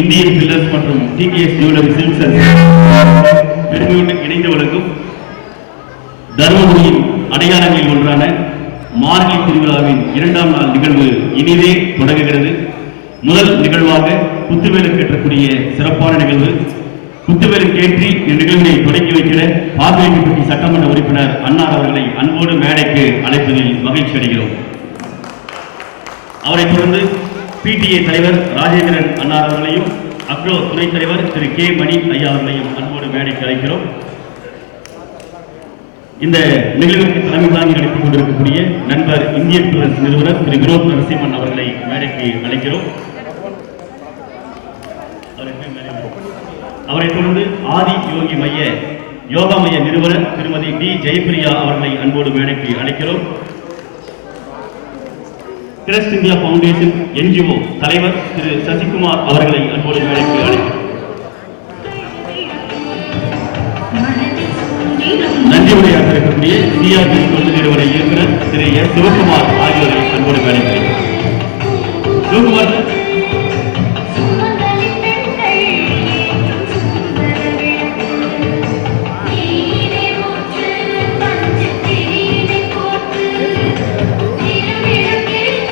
Indian pillars மற்றும் TKS jewellery silks பெருமையுடன் இணைந்து வழங்கும் தருமபுரியின் அடையாளங்களில் ஒன்றான மார்கழி திருவிழாவின் 2ஆம் நாள் நிகழ்வு இனிதே தொடங்குகிறது. முதல் நிகழ்வாக குத்துவேலுக்கு ஏற்றக்கூடிய சிறப்பான நிகழ்வு. குத்துவேலுக்கு ஏற்றி இந்நிகழ்வினை தொடங்கி வைக்கிற பாதுகாப்புப்பட்டி சட்டமன்ற உறுப்பினர் அன்னார் அவர்களை அன்போடு மேடைக்கு அழைப்பதில் மகிழ்ச்சி அடைகிறோம். அவரைத் தொடர்ந்து பிடிஏ தலைவர் ராஜேந்திரன் அன்னார் அவர்களையும் அக்ரோ துணைத் தலைவர் திரு கே மணி ஐயா அவர்களையும் அன்போடு மேடைக்கு அழைக்கிறோம். இந்த நிகழ்வுக்கு தலைமை தாங்கி நடித்துக் கொண்டிருக்கக்கூடிய நண்பர் இந்தியன் பில்லர்ஸ் நிறுவனர் திரு வினோத் நரசிம்மன் அவர்களை மேடைக்கு அழைக்கிறோம். அவரைத் தொடர்ந்து ஆதி யோகி யோகா மைய நிறுவனர் திருமதி டி ஜெயபிரியா அவர்களை அன்போடு மேடைக்கு அழைக்கிறோம். கிரஸ்ட் இந்தியா பவுண்டேஷன் என்ஜிஓ தலைவர் திரு சசிகுமார் அவர்களை அன்போடு மேடைக்கு அழைக்கிறோம். நன்றி உரையாற்ற இருக்கக்கூடிய சிஆர்பி தொண்டு நிறுவன இயக்குனர்